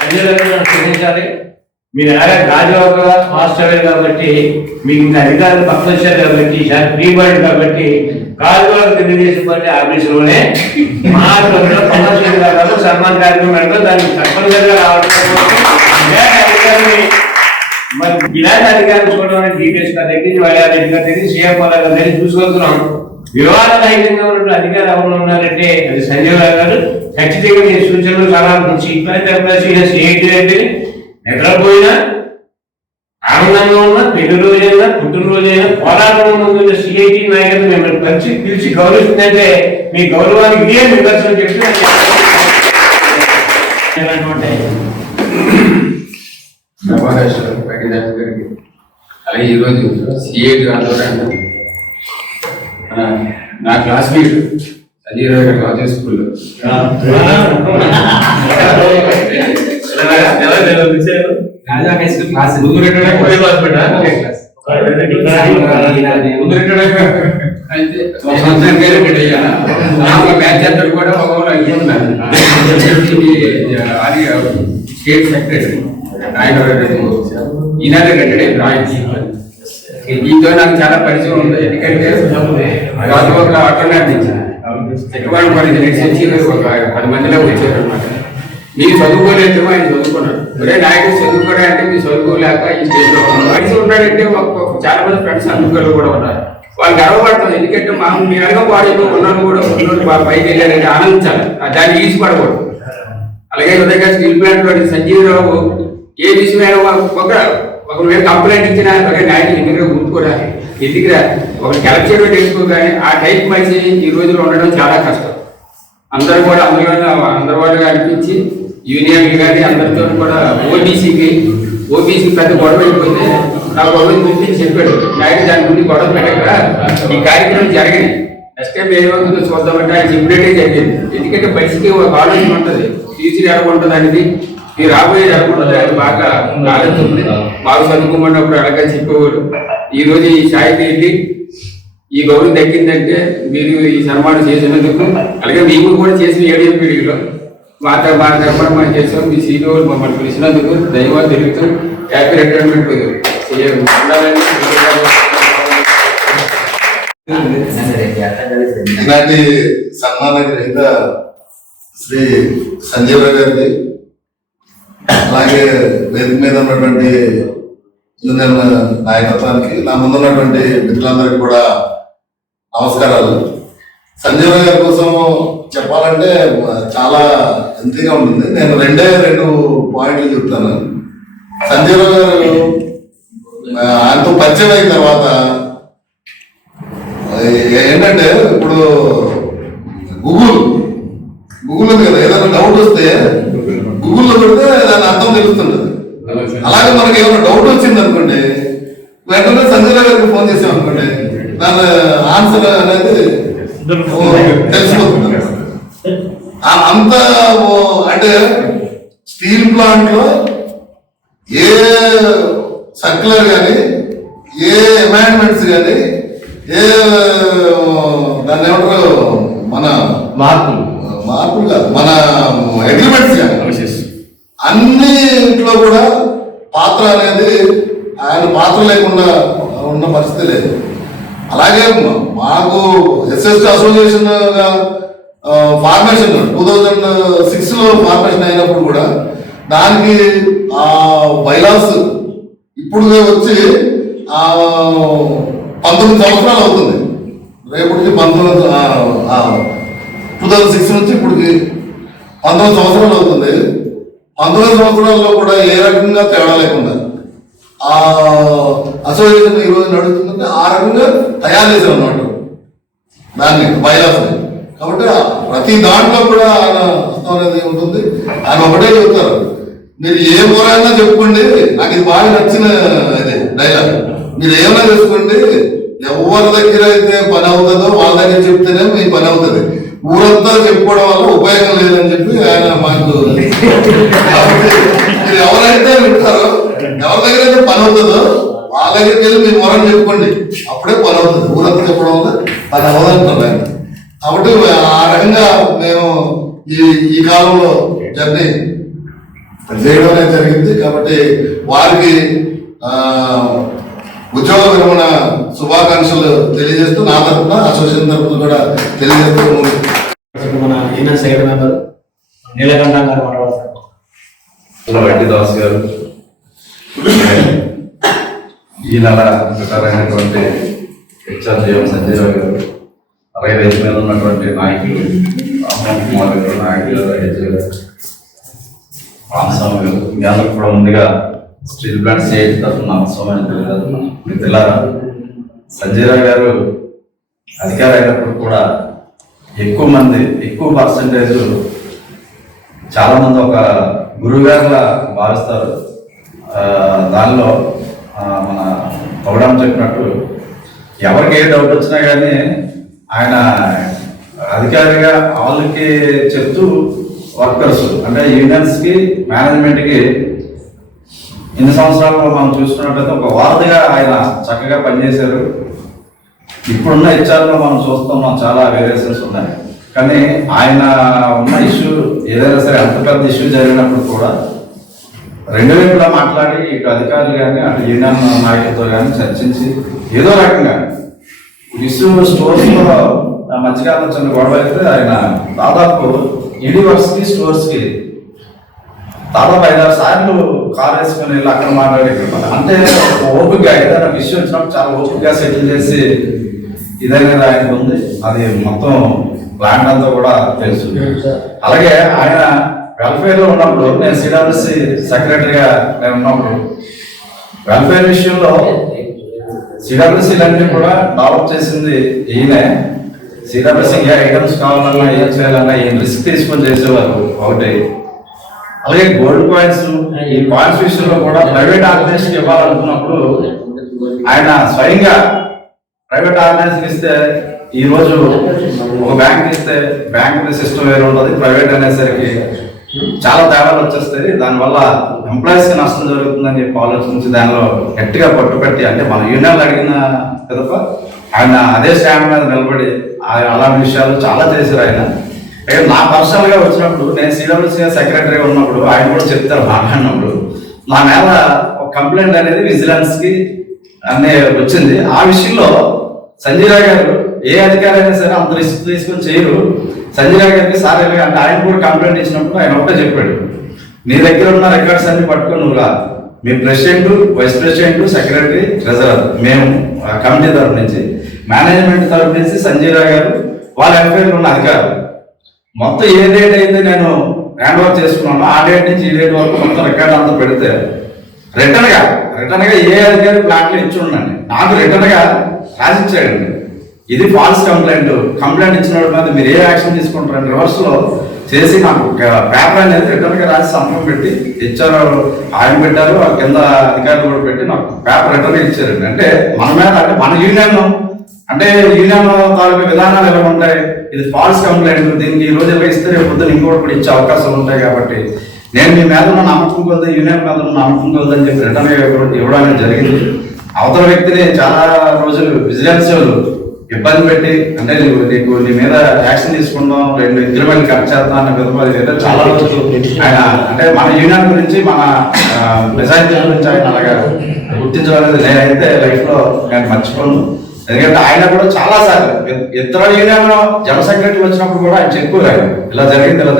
ఆయన మీరు ఎలాగ గాజువాక మాస్టర్ కాబట్టి మీకు ఇంకా అధికారులు పక్కన వచ్చారు కాబట్టి ఫ్రీ బర్డ్ కాబట్టి గాజువాక తెలుగుదేశం పార్టీ ఆఫీసులోనే మా ప్రమోషన్ గారు సన్మాన్ కార్యక్రమం పెడతాం. దానికి తప్పనిసరిగా రావడం మరి ఇలాంటి అధికారులు చూడడం డిపిఎస్ గారి దగ్గర వైఆర్ గారి దగ్గర సీఎం గారి దగ్గర చూసుకుంటున్నాం. వివాదరహితంగా ఉన్న అధికారులు ఎవరు ఉన్నారంటే అది సంజయ్ గారు. ఖచ్చితంగా మీ సూచనలు సలహాలు సిఐటి నిద్రపోయినా ఆనందంగా ఉన్నా పెళ్లి రోజైనా పుట్టినరోజైనా పోరాటం ముందు సిఐటి నాయకులు మిమ్మల్ని పిలిచి గౌరవిస్తుందంటే మీ గౌరవానికి ఇదే నిదర్శనం చెప్తే అలాగే ఈరోజు సిఐటి ఆందోళన నా క్లాస్మేట్ సంజయ్ రావు గారు కాలేజ్ స్కూల్లో స్టేట్ సెక్రటరీ ఈనాడు కట్టడే దీంతో నాకు చాలా పరిచయం ఉంది. ఎందుకంటే ఒక ఆటో నడిపించాను ఎక్కువ ఒక 10 మందిలో వచ్చారు అనమాట. మీరు చదువుకోలేదు, ఆయన చదువుకున్నాడు. ఒరే నాయకుడు చదువుకోవడం అంటే మీరు చదువుకోలేక ఈ స్టేజ్లో వయసు ఉన్నాడంటే చాలా మంది ఫ్రెండ్స్ అందుకలు కూడా ఉన్నారు. వాళ్ళు గర్వపడతాం. ఎందుకంటే మనం మీ అడగ బాడీలో ఉన్నాను కూడా పైకి వెళ్ళారంటే ఆనందించాలి, దాన్ని ఈసిపడకూడదు. అలాగే ఉదయంగా స్టీల్ ప్లాంట్ లో సంజీవ్ రావు ఏ విషయమైన ఒకవేళ కంప్లైంట్ ఇచ్చినా అలాగే నాయకులు ఎందుకు గుర్తుకోరాలి, ఎందుకురా ఒక కలెక్టర్ తెలుసుకోగానే ఆ టైప్ మనిషి ఈ రోజుల్లో ఉండడం చాలా కష్టం. అందరూ కూడా అందరి వాళ్ళుగా అనిపించి యూనియన్లు కానీ అందరితో కూడా ఓబీసీ పెద్ద గొడవ అయిపోతే ఆ గొడవ గురించి చెప్పాడు నాయుడు. దాని గురించి గొడవ పెట్టగా ఈ కార్యక్రమం జరిగింది. నెక్స్ట్ టైం ఏమవుతుందో చూద్దామంటే ఆయన చెప్పినట్టే జరిగింది. ఎందుకంటే మనిషికి ఒక ఆలోచన ఉంటుంది, ఫ్యూచర్ ఎలాగుంటుంది అనేది, మీరు రాబోయేది ఎలాగుంటుంది అది బాగా ఆలోచన ఉంది. బాగా చదువుకోమన్నప్పుడు అలాగే చెప్పేవాడు. ఈ రోజు ఈ స్థాయికి వెళ్ళి ఈ గౌరవం దక్కిందంటే మీరు ఈ సన్మానం చేసినందుకు, అలాగే మేము కూడా చేసిన 7 పీడిలో మా తరఫున మనం చేసాం. మీ సీనియర్ మమ్మల్ని పిలిచినందుకు ధన్యవాదాలు తెలుపుతూ హ్యాపీ రిటైర్మెంట్ ఉండాలని. ఇలాంటి సన్మాన గ్రహీత శ్రీ సంజయ్ గారిది, అలాగే వేదిక మీద ఉన్నటువంటి యూనియన్ నాయకత్వానికి, నా ముందున్నటువంటి మిత్రులందరికీ కూడా నమస్కారాలు. సంజయ్ గారి కోసం చెప్పాలంటే చాలా ఎంతగా ఉంటుంది. నేను 2 పాయింట్లు చెప్తాను. సంజయ్ గారు ఆయనతో పరిచయం అయిన తర్వాత ఏంటంటే, ఇప్పుడు గూగుల్ ఉంది కదా, ఏదైనా డౌట్ వస్తే గూగుల్లో పెడితే దాని అర్థం తెలుస్తుంటది. అలాగే మనకి ఏమైనా డౌట్ వచ్చింది అనుకోండి, వెంటనే సంజయ్ రావు గారికి ఫోన్ చేసాం అనుకోండి, దాని ఆన్సర్ అనేది తెలిసిపోతుంది. అంత అంటే స్టీల్ ప్లాంట్ లో ఏ సర్క్యులర్ కానీ, ఏ అమెండ్మెంట్స్ కానీ, ఏ దాన్ని ఏమంటారు మన మార్పులు కాదు, మన అగ్రిమెంట్స్ కానీ అన్నింటిలో కూడా పాత్ర అనేది ఆయన పాత్ర లేకుండా ఉన్న పరిస్థితి లేదు. అలాగే మాకు ఎస్ఎస్టీ అసోసియేషన్ ఫార్మేషన్ 2006లో ఫార్మేషన్ అయినప్పుడు కూడా దానికి ఆ బైలాస్ ఇప్పుడు వచ్చి 19 సంవత్సరాలు అవుతుంది. రేపటికి 2006 నుంచి ఇప్పటికి 19 సంవత్సరాలు అవుతుంది. 19 సంవత్సరాల్లో కూడా ఏ రకంగా తేడా లేకుండా ఆ అసోసియేషన్ ఈరోజు నడుస్తుందంటే ఆ రకంగా తయారు చేశారు అన్నమాట దాన్ని బైలాస్ని. కాబట్టి ప్రతి దాంట్లో కూడా ఆయన హస్తం అనేది ఉంటుంది. ఆయన ఒకటే చెప్తారు, మీరు ఏ మూలైనా చెప్పుకోండి, నాకు ఇది బాగా నచ్చిన ఇది డైలాగ్, మీరు ఏమైనా చేసుకోండి, ఎవరి దగ్గర అయితే పని అవుతుందో వాళ్ళ దగ్గర చెప్తేనే మీ పని అవుతుంది, ఊరంతా చెప్పుకోవడం వల్ల ఉపయోగం లేదని చెప్పి ఆయన మాకు. కాబట్టి మీరు ఎవరైతే వింటారో, ఎవరి దగ్గర అయితే పని అవుతుందో వాళ్ళ దగ్గరికి వెళ్ళి మీ మొరం చెప్పుకోండి, అప్పుడే పని అవుతుంది. ఊరంతా చెప్పడం వల్ల పని అవ్వదంటారు ఆయన. కాబట్టి ఆ రకంగా మేము ఈ కాలంలో జర్నీ చేయడం అనేది జరిగింది. కాబట్టి వారికి ఉద్యోగ విరమణ శుభాకాంక్షలు తెలియజేస్తూ నా తరఫున అసోసియేషన్ తరఫున కూడా తెలియజేస్తూ మన యూనియన్ సెక్రటరీ మెంబర్ నీలకంఠ గారు మాట్లాడతారు. రెడ్డి దాస్ గారు, ఈ నెల రిటైర్ అయినటువంటి హెచ్ఆర్జీఎం సంజయ్ రావు గారు, అలాగే రైతు మీద ఉన్నటువంటి నాయకులు రామ్మోహన్ కుమార్ గారు, నాయకులు రామస్వామి గారు, మీ అందరికి కూడా ముందుగా స్టీల్ ప్లాంట్ సిఐటి తరఫున నమస్కారం తెలియదు. మీకు తెల్లారా సంజయ్ రావు గారు అధికారి అయినప్పుడు కూడా ఎక్కువ పర్సంటేజ్ చాలా మంది ఒక గురువు గారిలా భావిస్తారు. దానిలో మన పౌడం చెప్పినట్టు ఎవరికి ఏ డౌట్ వచ్చినా కానీ ఆయన అధికారిగా వాళ్ళకి చెప్తూ వర్కర్స్ అంటే యూనియన్స్కి, మేనేజ్మెంట్కి ఇన్ని సంవత్సరాల్లో మనం చూసుకున్నట్లయితే ఒక వారధిగా ఆయన చక్కగా పనిచేశారు. ఇప్పుడున్న హెచ్ఆర్లో మనం చూస్తున్నాం చాలా వేరియేషన్స్ ఉన్నాయి. కానీ ఆయన ఉన్న ఇష్యూ ఏదైనా సరే అంత పెద్ద ఇష్యూ జరిగినప్పుడు కూడా రెండు వైపులా మాట్లాడి ఇటు అధికారులు కానీ అటు యూనియన్ నాయకులతో కానీ చర్చించి ఏదో రకంగా ఇష్యూ స్టోర్స్లో మధ్యకాలంలో చిన్న గొడవ అయితే ఆయన దాదాపు యూనివర్సిటీ స్టోర్స్కి దాదాపు 5-6 సార్లు కార్ వేసుకుని వెళ్ళి అక్కడ మాట్లాడి అంటే ఓపికగా ఏదైనా ఇష్యూ వచ్చినప్పుడు చాలా ఓపికగా సెటిల్ చేసి ఇదనేది ఆయనకు ఉంది. అది మొత్తం ప్లాంట్ అంతా కూడా తెలుసు. అలాగే ఆయన వెల్ఫేర్లో ఉన్నప్పుడు నేను సిడబ్ల్యూసి సెక్రటరీగా నేను ఉన్నప్పుడు వెల్ఫేర్ విషయంలో సిడబ్ల్యూసీలన్నీ కూడా డెవలప్ చేసింది ఈయనే. సిడబ్ల్యూసీ ఏ ఐటమ్స్ కావాలన్నా ఏం చేయాలన్నా ఈయన రిస్క్ తీసుకొని చేసేవారు ఒకటి. అలాగే గోల్డ్ కాయిన్స్, ఈ కాయిన్స్ విషయంలో కూడా ప్రైవేట్ ఆర్గనైజేషన్ ఇవ్వాలనుకున్నప్పుడు ఆయన స్వయంగా ప్రైవేట్ ఆర్గనైజేషన్ ఇస్తే ఈ రోజు ఒక బ్యాంక్ ఇస్తే బ్యాంక్ సిస్టమ్ వేరే ఉంటుంది, ప్రైవేట్ అనేసరికి చాలా తేడాలు వచ్చేస్తాయి. దానివల్ల ఎంప్లాయీస్కి నష్టం జరుగుతుందని చెప్పి ఆలోచించి దానిలో గట్టిగా పట్టుపెట్టి అంటే మన యూనియన్లు అడిగిన పిదప ఆయన అదే స్టాండ్ మీద నిలబడి అలాంటి విషయాలు చాలా చేశారు ఆయన. నా పర్సనల్గా వచ్చినప్పుడు నేను సిడబ్ల్యూసీ సెక్రటరీ ఉన్నప్పుడు ఆయన కూడా చెప్తారు మాట్లాడినప్పుడు నా మీద ఒక కంప్లైంట్ అనేది విజిలెన్స్కి అనే వచ్చింది. ఆ విషయంలో సంజయ్ రావు గారు ఏ అధికారి అయినా సరే అంత రిస్క్ తీసుకొని చేయరు. సంజయ్ రావు గారికి సార్ అంటే ఆయన కూడా కంప్లైంట్ ఇచ్చినప్పుడు ఆయన ఒకటే చెప్పాడు, నీ దగ్గర ఉన్న రికార్డ్స్ అన్ని పట్టుకొని నువ్వులా మీ president, vice president, secretary, treasurer మేము కమిటీ తరఫు నుంచి, మేనేజ్మెంట్ తరఫు నుంచి సంజయ్ రావు గారు వాళ్ళ ఎంక్వైరీలో ఉన్న అధికారులు మొత్తం ఏ డేట్ అయితే నేను హ్యాండ్ ఓవర్ చేసుకున్నానో ఆ డేట్ నుంచి ఈ డేట్ వరకు మొత్తం రికార్డ్ అంతా పెడితే రిటర్న్ గా ఏ అధికారి ప్లాంట్లో ఇచ్చి ఉండండి నాకు రిటర్న్ గా రాసిచ్చాడండి. ఇది ఫాల్స్ కంప్లైంట్ ఇచ్చిన వాడి మీద మీరు ఏ యాక్షన్ తీసుకుంటారని రివర్స్ లో చేసి నాకు పేపర్ అనేది రిటర్న్గా రాసి సంతకం పెట్టి ఇచ్చారు. ఆయన పెట్టారు, ఆ కింద అధికారులు కూడా పెట్టి నాకు పేపర్ రిటర్న్ ఇచ్చారండి. అంటే మన మీద అంటే మన యూనియన్ అంటే యూనియన్ తాలూకు విధానాలు ఎలా ఉంటాయి, ఇది ఫాల్స్ కంప్లైంట్, దీనికి ఈ రోజు ఎలా ఇస్తే రేపు పొద్దున ఇంకోటి కూడా ఇచ్చే అవకాశాలు ఉంటాయి. కాబట్టి నేను మీ మీద ఉన్న నమ్మకం కొద్ది, యూనియన్ మీద ఉన్న నమ్మకం కొద్ది అని చెప్పి రిటర్న్ ఇవ్వడం అనేది జరిగింది. అవతల వ్యక్తిని చాలా రోజులు విజిలెన్స్ ఇబ్బంది పెట్టి, అంటే నీకు నీ మీద యాక్షన్ తీసుకుందాం, 2 ఇంక్రిమెంట్ కట్ చేద్దాం అన్న విధంగా చాలా రోజులు ఆయన అంటే మన యూనియన్ గురించి మన నిజాయితీ గురించి ఆయన అలాగా గుర్తించడం అనేది నేనైతే లైఫ్ లో నేను మర్చిపోను. ఎందుకంటే ఆయన కూడా చాలా సార్లు ఇతర యూనియన్ జనరల్ సెక్రటరీ వచ్చినప్పుడు కూడా ఆయన చెప్పారు, ఆయన ఇలా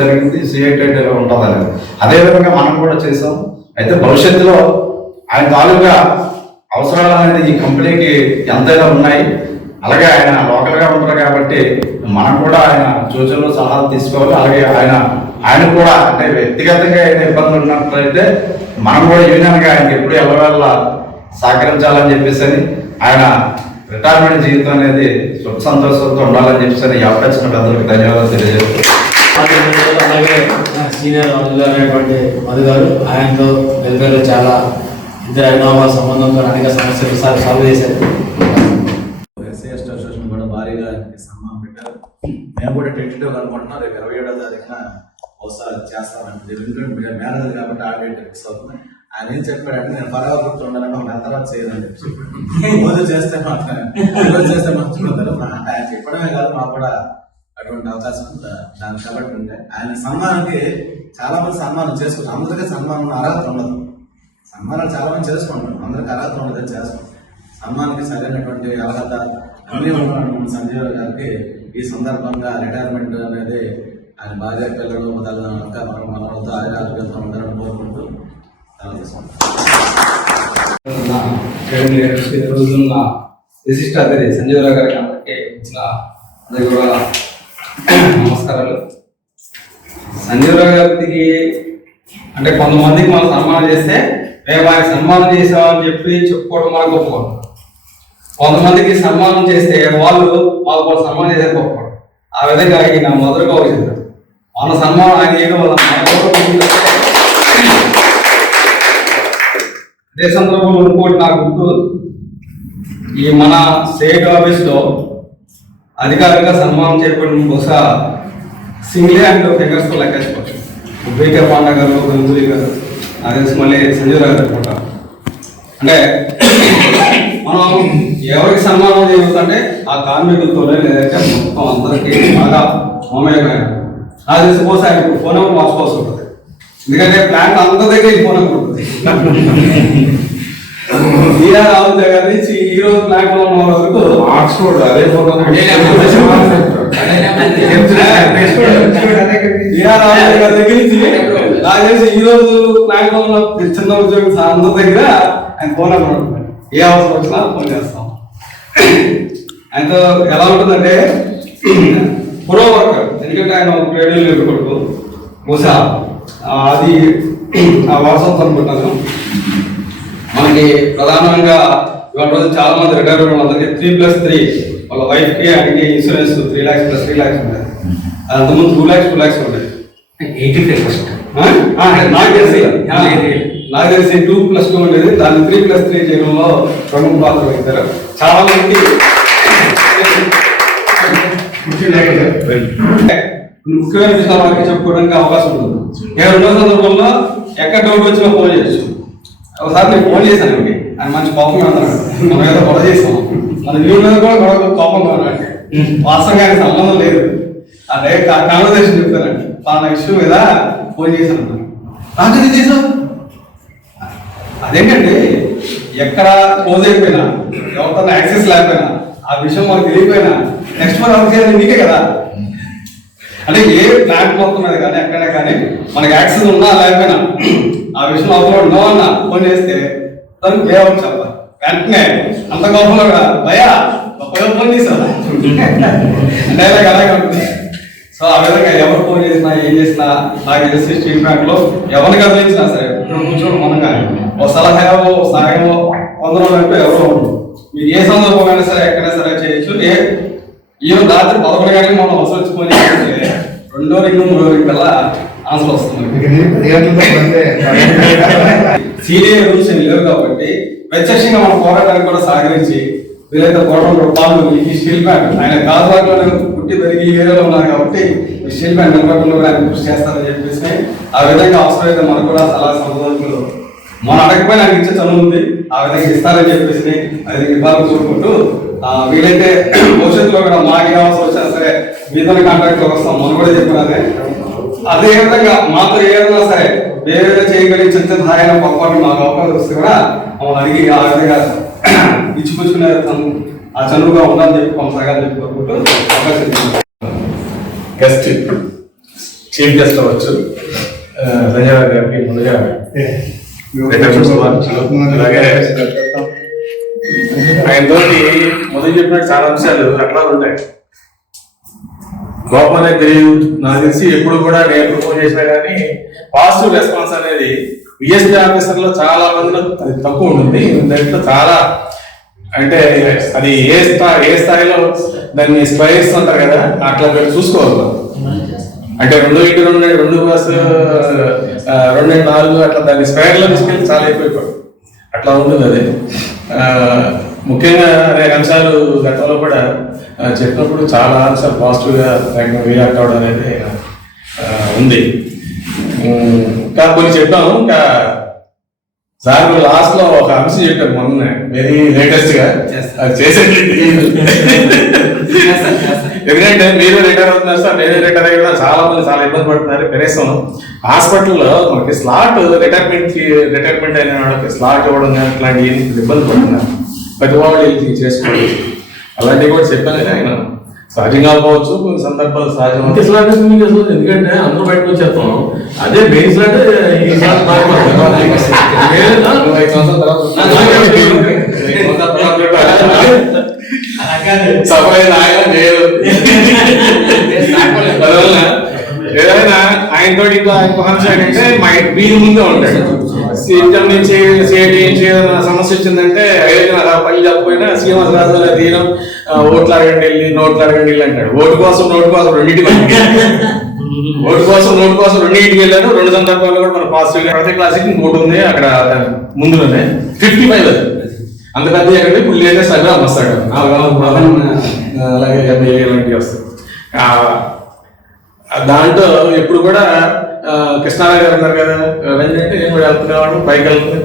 జరిగింది సిఐటి ఇలా ఉంటుంది అనేది. అదే విధంగా మనం కూడా చేసాం. అయితే భవిష్యత్తులో ఆయన తాలూకా అవసరాలు అనేది ఈ కంపెనీకి ఎంతైనా ఉన్నాయి. అలాగే ఆయన లోకల్ గా ఉంటారు కాబట్టి మనం కూడా ఆయన సూచనలు సలహాలు తీసుకోవాలి. అలాగే ఆయన కూడా అంటే వ్యక్తిగతంగా ఆయన ఇబ్బందులు ఉన్నట్లయితే మనం కూడా యూనియన్ గా ఆయనకి ఎప్పుడు ఎల్లవేళ సహకరించాలని చెప్పేసి ఆయన రిటైర్మెంట్ జీవితం అనేది సుఖ సంతోషంతో ఉండాలని చెప్పేసి ఈ అవకాశం పెద్దలకు ధన్యవాదాలు తెలియజేస్తాను. అలాగే సీనియర్ అనేటువంటి మధు గారు, ఆయనతో వెల్ఫేర్లో చాలా ఇద్దరు అభినవ సంబంధంతో అనేక సమస్యలు సాల్వ్ చేశారు. ఎస్సీ అసోసియేషన్ కూడా భారీగా సన్మానం పెట్టారు. మేము కూడా టెంటేటివ్గా అనుకుంటున్నాం, రేపు 27వ తారీఖున బహుశా చేస్తామంటే మేనేజర్ కాబట్టి ఆడిట్ ఫిక్స్ అవుతుంది. ఆయన ఏం చెప్పాడంటే నేను బాగా గుర్తు ఉండాలంటే ఒక నెల తర్వాత చేయదని చెప్పి రోజు చేస్తే మాత్రం మర్చిపోతారు. ఆయన చెప్పడమే కాదు, మాకు కూడా అటువంటి అవకాశం దానికి కాబట్టి ఉంటే ఆయన సన్మానానికి చాలా మంది సన్మానం చేసుకుంటారు. అందరికీ సన్మానం అర్హత ఉండదు. సన్మానాలు చాలా మంది చేసుకుంటారు, అందరికి అర్హత ఉండదని చేస్తాం. సన్మానానికి సరైనటువంటి అర్హత అన్ని ఉన్నటువంటి సంజీవ్ గారికి ఈ సందర్భంగా రిటైర్మెంట్ అనేది ఆయన భార్య పిల్లలు మనతో ఆరోగ్యంతో ఉండాలని కోరుకుంటూ రోజున్న విశిష్ట అతిథి సంజీవరావు గారికి అందరికీ ఇచ్చిన అది కూడా నమస్కారాలు. సంజీవరావు గారికి అంటే కొంతమందికి మనం సన్మానం చేస్తే మేము ఆయన సన్మానం చేసామని చెప్పి చెప్పుకోవడం మనకు గొప్పవాడు. కొంతమందికి సన్మానం చేస్తే వాళ్ళు సన్మానం చేసే గొప్పవాడు. ఆ విధంగా ఆయన మొదలుగా వచ్చింది మన సన్మానం ఆయన చేయడం వల్ల అదే సందర్భంలో ఇంకోటి నాకు గుర్తు, ఈ మన స్టేట్ ఆఫీస్లో అధికారికంగా సన్మానం చేయబడిన బహుశా సింగిల్ అండ్ ఫింగర్స్తో లెక్కేసుకోవచ్చు. బీకే పాండా గారు, గంగూలీ గారు, అదే మళ్ళీ సంజీవరావు గారు అనుకుంటా. అంటే మనం ఎవరికి సన్మానం చేయబోతుంటే ఆ కార్మికులతోనే లేదంటే మొత్తం అందరికీ బాగా మమేకమైన అది సపోజ్ ఆయన ఫోన్ నెంబర్ మార్చుకోవాల్సి ఉంటుంది. ఎందుకంటే ప్లాంట్ అంత దగ్గర ఫోన్ నెంబర్ ఉంటుంది. తీరా రాహుల్ దగ్గర నుంచి ఈ రోజు ప్లాంట్ లో ఉన్న వరకు ఆక్స్ఫోర్డ్ అదే ఫోన్ తీరా రాహుల్ దగ్గర నుంచి నాకు తెలిసి ఈ రోజు ప్లాంట్ లో ఉన్న చిన్న ఉద్యోగం అందరి దగ్గర ఆయన ఫోన్ నెంబర్ ఉంటుంది. ఏ అవసరం వచ్చినా ఫోన్ చేస్తాం. ఆయనతో ఎలా ఉంటుందంటే ప్రో వర్కర్, ఎందుకంటే ఆయన ఒక ట్రేడ్ యూనియన్ కొడుకు బహుశా అది ఆ వాట్సాప్ అనుకుంటున్నాను. మనకి ప్రధానంగా ఇవాళ రోజు చాలా మంది రిటైర్ వాళ్ళందరికీ 3+3 వాళ్ళ వైఫ్ కి ఆయనకి ఇన్సూరెన్స్ 3 lakhs + 3 lakhs ఉంటాయి. అంతకుముందు 2 lakhs 2 lakhs ఉంటాయి. 85%. నాకు తెలిసి 2+2 ఉండేది, దాన్ని 3+3 చేయడంలో ప్రముఖ పాత్ర వహిస్తారు. చాలా మంది ముఖ్యమైన విషయాలు వారికి చెప్పుకోవడానికి అవకాశం ఉంటుంది. రెండో సందర్భంలో ఎక్కడ డౌట్ వచ్చినా ఫోన్ చేయొచ్చు. ఒకసారి నేను ఫోన్ చేశాను అండి, ఆయన మంచి కోపంగా ఉన్నాడు. మనం ఏదో గొడవ చేసాం, మన వీళ్ళ మీద కూడా గొడవ కోపంగా ఉన్నాడు. వాస్తవంగా ఆయన సంబంధం లేదు. అదే కాన్వర్సేషన్ చెప్తానండి, వాళ్ళ ఇష్యూ మీద ఫోన్ చేశాను. నాకు చేసావు అదేంటండి, ఎక్కడ క్లోజ్ అయిపోయినా ఎవరితో యాక్సెస్ లేకపోయినా ఆ విషయం మనకు తెలియకపోయినా నెక్స్ట్ మంత్ అవర్ చేయాలి నీకే కదా. అంటే ఏ ప్లాంట్ మొత్తం మీద కానీ ఎక్కడైనా కానీ మనకి యాక్సెస్ ఉన్నా లేకపోయినా ఆ విషయం అవసరం నో అన్న ఫోన్ చేస్తే దానికి వే అవుట్ చెప్పాలి వెంటనే. అంత కోపంలో కూడా భయా గొప్పగా ఫోన్ చేశారు అంటే అలాగే ఉంటుంది. సో ఆ విధంగా ఎవరు ఫోన్ చేసినా ఏం చేసినా నాకు తెలిసి స్టీల్ ప్లాంట్ లో ఎవరిని కదిలించినా సరే ఇప్పుడు కూర్చోవడం మనం కానీ ఒక సలహాయో సాయమో పొందడం అంటూ ఎవరో ఉంటుంది. మీరు ఏ సందర్భమైనా సరే ఎక్కడైనా సరే చేయొచ్చు. ఈరోజు రాత్రి 11 గంటలకు మనం అవసరం వచ్చి ఫోన్ చేస్తే 2 2వ రింగ్ 3వ రింగ్ కల్లా ఆన్సర్ వస్తుంది. సీనియర్ రూల్స్ ఏమి లేవు కాబట్టి ప్రత్యక్షంగా మన పోరాటానికి కూడా సహకరించి వీలైతే పోరాటంలో పాల్గొని ఈ స్టీల్ ప్లాంట్ ఆయన గాజువాకలోనే పుట్టి పెరిగి ఈ ఏరియాలో ఉన్నారు కాబట్టి ఈ స్టీల్ ప్లాంట్ నిలబడకుండా కూడా ఆయన కృషి చేస్తారని చెప్పేసి ఆ విధంగా అవసరమైతే మనకు కూడా సలహా సంప్రదాయాలు మనం అడగకపోయినా ఆయనకి ఇచ్చే చదువు ఉంది, ఆ విధంగా ఇస్తారని చెప్పేసి అది ఇవ్వాలని కోరుకుంటూ వీలైతే భవిష్యత్తులో కూడా మాకు అవసరం వచ్చినా సరే మీతో కాంటాక్ట్ లో వస్తాం. మనం కూడా చెప్పినదే అదే విధంగా మాతో ఏదైనా సరే వేరే చేయగలిగే చిన్న సహాయం పొరపాటు మాకు అవకాశం వస్తే కూడా మమ్మల్ని అడిగి ఆ విధంగా ఇచ్చిపుచ్చుకునే ఆ చనువుగా ఉందని చెప్పి కొనసాగాలని చెప్పి కోరుకుంటూ అవకాశం గెస్ట్ చీఫ్ గెస్ట్ అవ్వచ్చు సంజయ్ గారికి ముందుగా అలాగే ఆయనతో మొదలు చెప్పినట్టు చాలా అంశాలు అట్లా ఉంటాయి. గోపాల్ తెలియదు నాకు తెలిసి ఎప్పుడు కూడా నేను ప్రపోజ్ చేసినా కానీ పాజిటివ్ రెస్పాన్స్ అనేది విఎస్పీ ఆఫీసర్ లో చాలా మందిలో అది తక్కువ ఉంటుంది. దాంట్లో చాలా అంటే అది ఏ స్థాయిలో దాన్ని స్పైర్స్ అంటారు కదా అట్లా మీరు చూసుకోవాలి. అంటే 2x2 2x4 అట్లా దాన్ని స్క్వేర్ లో తీసుకెళ్ళి చాలా ఎక్కువైపోయి అట్లా ఉంటుంది. అది ముఖ్యంగా అనేక అంశాలు గతంలో కూడా చెప్పినప్పుడు చాలా అంశాలు పాజిటివ్ గా రియాక్ట్ అవడం అనేది ఉంది. ఇంకా కొన్ని చెప్పాము. ఇంకా సార్ లాస్ట్ లో ఒక అంశం చెప్పారు మొన్న వెరీ లేటెస్ట్ గా అది చేసేది. ఎందుకంటే మీరు రిటైర్ అవుతున్నారు సార్, నేను రిటైర్ అయ్యా చాలా మంది చాలా ఇబ్బంది పడుతున్నారు. కనీసం హాస్పిటల్లో మనకి స్లాట్ రిటైర్మెంట్ అయిన వాళ్ళకి స్లాట్ ఇవ్వడం కానీ ఇట్లాంటి ఇబ్బంది పడుతున్నారు. ప్రతి వాళ్ళు చేసుకోండి అలాంటివి కూడా చెప్పాను. కానీ ఆయన సహజంగా పోవచ్చు, కొన్ని సందర్భాలు సహజం. ఎందుకంటే అందరూ బయటకు వచ్చేస్తాం. అదే మెయిన్ స్లాట్ ఏదైనా ఆయనతో ఇంకా ఇంకో అంశం ఏంటంటే వీరి ముందే ఉంటాడు. సీఎం నుంచి ఏదైనా సమస్య వచ్చిందంటే ఐదు పని చెప్పకపోయినా సీఎం రాజు తీయడం ఓట్లు అడగండి వెళ్ళి నోట్లు అడగండి వెళ్ళి అంటాడు. ఓటు కోసం రెండింటికి వెళ్ళాను. 2 సందర్భాల్లో కూడా మన పాజిటివ్ గా ప్రతి క్లాస్ ఇంకోటి ఉంది అక్కడ ముందులోనే 55 అంత పెద్ద ఎక్కడ ఇప్పుడు లేటెస్ట్ అలా వస్తాడు. అలాగే ఇలాంటివి వస్తాయి. దాంట్లో ఎప్పుడు కూడా కృష్ణారావు గారు ఉన్నారు కదా, రంజంటే నేను కూడా వెళ్తున్నాడు పైకి వెళ్తుంది.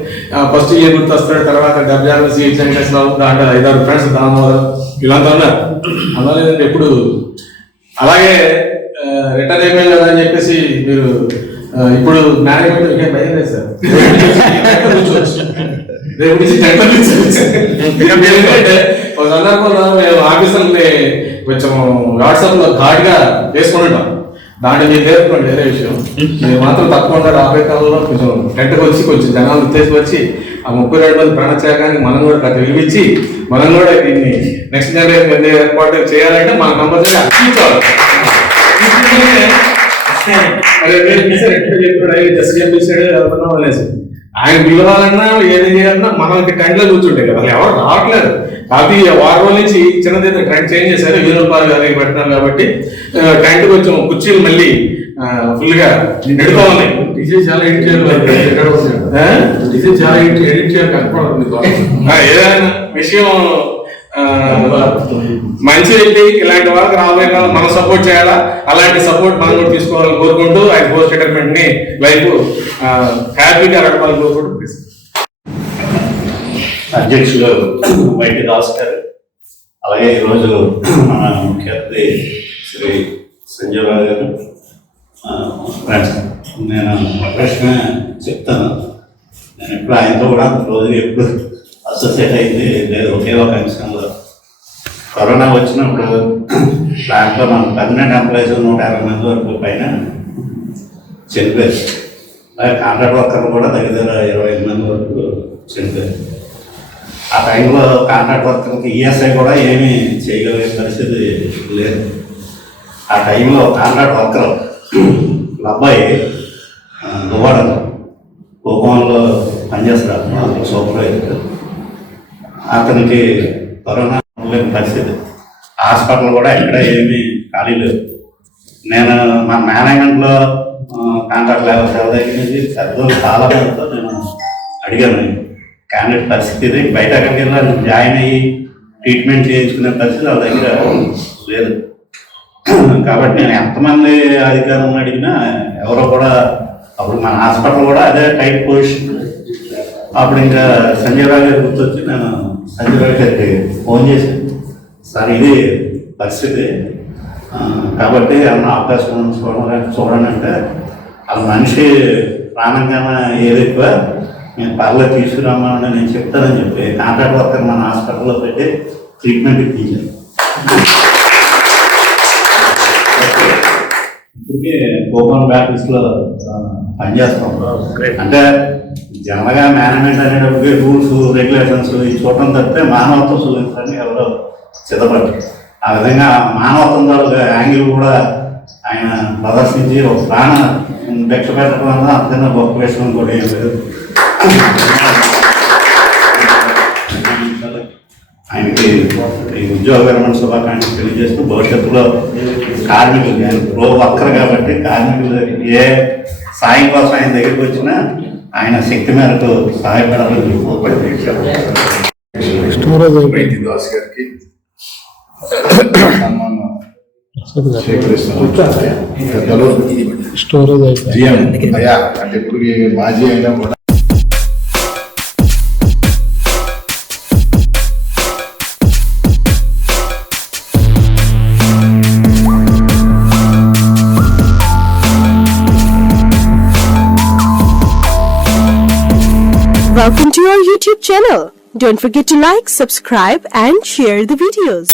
ఫస్ట్ ఇయర్ గుర్తు వస్తాడు, తర్వాత 76 సీట్ వెంకటేశ్వరరావు, దాంట్లో 5-6 ఫ్రెండ్స్ దామోదర్ వీళ్ళంతా ఉన్నారు. అందువల్ల ఎప్పుడు అలాగే రిటర్న్ అయిపోయింది కదా అని చెప్పేసి మీరు ఇప్పుడు మేనేజ్మెంట్ ఇంకేం భయం లేదు సార్. రేపు నుంచి ఒక సందర్భంలో మేము ఆఫీసర్ని కొంచెం వాట్సాప్ లో ఘాట్గా వేసుకుని ఉంటాం. దాంట్లో మీరు నేర్చుకోండి వేరే విషయం. మీరు మాత్రం తప్పకుండా రాబోయే కాలంలో కొంచెం టెంట్కి వచ్చి కొంచెం జనాలు తీసుకొచ్చి ఆ 32 మంది ప్రాణత్యాగానికి మనం కూడా తెలివిచ్చి మనం కూడా దీన్ని నెక్స్ట్ జనరేషన్ ఏర్పాటు చేయాలంటే మన కంపల్సరీ అర్పించాలి. ఆయన పిలవాలన్నా ఏది చేయాలన్నా మనకి ట్రెండ్ లో కూర్చుంటాయి కదా, ఎవరు రావట్లేదు. కాబట్టి వారం రోజుల నుంచి చిన్నది ట్రెండ్ చేంజ్ చేశారు. వీరూపాల్ గారికి పెట్టినారు కాబట్టి ట్రెండ్ కొంచెం కుర్చీలు మళ్ళీ ఫుల్ గా ఎడుతూ ఉన్నాయి. డిజైన్ చాలా ఎడిట్ చేయాలి కనపడుతుంది. ఏదైనా విషయం మంచి వ్యక్తి ఇలాంటి వాళ్ళకి రాబోయే కాలం మనం సపోర్ట్ చేయాలా, అలాంటి సపోర్ట్ మనం కూడా తీసుకోవాలని కోరుకుంటూ ఆయన పోస్ట్ రిటైర్మెంట్ ని లైఫ్ హ్యాపీగా గడపాలని కోరుకుంటూ అధ్యక్షులు వైటి దాస్ గారు, అలాగే ఈరోజు మన ముఖ్య అతిథి శ్రీ సంజయ్ రావు గారు, ఫ్రెండ్స్ నేను ప్రశ్న చెప్తాను. నేను ఎప్పుడు ఆయనతో కూడా రోజు ఎప్పుడు అసోసియేట్ అయింది లేదు. ఒకే ఒక అంశంలో కరోనా వచ్చినప్పుడు దాంట్లో మన పర్మనెంట్ ఎంప్లాయీస్ 150 మంది వరకు పైన చనిపోయారు. అలాగే కాంట్రాక్ట్ వర్కర్లు కూడా దగ్గర 25 మంది వరకు చనిపోయారు. ఆ టైంలో కాంట్రాక్ట్ వర్కర్కి ఈఎస్ఐ కూడా ఏమీ చేయగలిగే పరిస్థితి లేదు. ఆ టైంలో కాంట్రాక్ట్ వర్కర్ అబ్బాయి దువ్వాడలో కోపంలో పనిచేస్తారు సూపర్వైజర్. అతనికి కరోనా పరిస్థితి, హాస్పిటల్ కూడా ఎక్కడ ఏమీ ఖాళీ లేదు. నేను మా మేనేజ్మెంట్లో కాంట్రాక్ట్ లేబర్ సేవ దగ్గర నుంచి పెద్దలు చాలా మందితో నేను అడిగాను. క్యాండిడేట్ పరిస్థితి ఇది, బయట అక్కడికి వెళ్ళి జాయిన్ అయ్యి ట్రీట్మెంట్ చేయించుకునే పరిస్థితి వాళ్ళ దగ్గర లేదు. కాబట్టి నేను ఎంతమంది అధికారులను అడిగినా ఎవరో కూడా, అప్పుడు మన హాస్పిటల్ కూడా అదే టైప్ పొజిషన్. అప్పుడు ఇంకా సంజయ్ రావు గారు గుర్తొచ్చి నేను సంజయ్ రావు గారికి ఫోన్ చేసి, సార్ ఇది పరిస్థితి, కాబట్టి ఏమన్నా అవకాశం చూడండి అంటే, ఆ మనిషి ప్రాణంగానే ఏది ఎక్కువ, నేను పర్లేదు తీసుకురామని నేను చెప్తానని చెప్పి కాంట్రాక్ట్ వర్కర్ మన హాస్పిటల్లో పెట్టి ట్రీట్మెంట్ ఇప్పించాను. ఇప్పటికే ఓపెన్ బ్యాటరీస్లో పనిచేస్తాం. అంటే జనరల్గా మేనేజ్మెంట్ అనేటప్పటికీ రూల్స్ రెగ్యులేషన్స్ ఈ చూడటం తప్పితే మానవత్వం చూపించడానికి ఎవరో సిద్ధపడ్డారు. ఆ విధంగా మానవత్వం తాలూకా యాంగిల్ కూడా ఆయన ప్రదర్శించి ఒక ప్రాణ భిక్ష పెట్టడం వల్ల అంతకన్నా గొప్ప విషయం కూడా ఏం లేదు. ఆయనకి ఈ ఉద్యోగ విరమణ శుభాకాంక్షలు తెలియజేస్తూ భవిష్యత్తులో కార్మికులు, ఆయన ప్రో వర్కర్ కాబట్టి కార్మికులు ఏ సాయం కోసం ఆయన దగ్గరికి వచ్చినా ఆయన శక్తి మేరకు సహాయపడాలని దాస్ గారికి అంటే ఇప్పుడు మాజీ అయినా కూడా Welcome to our YouTube channel. Don't forget to like, subscribe and share the videos.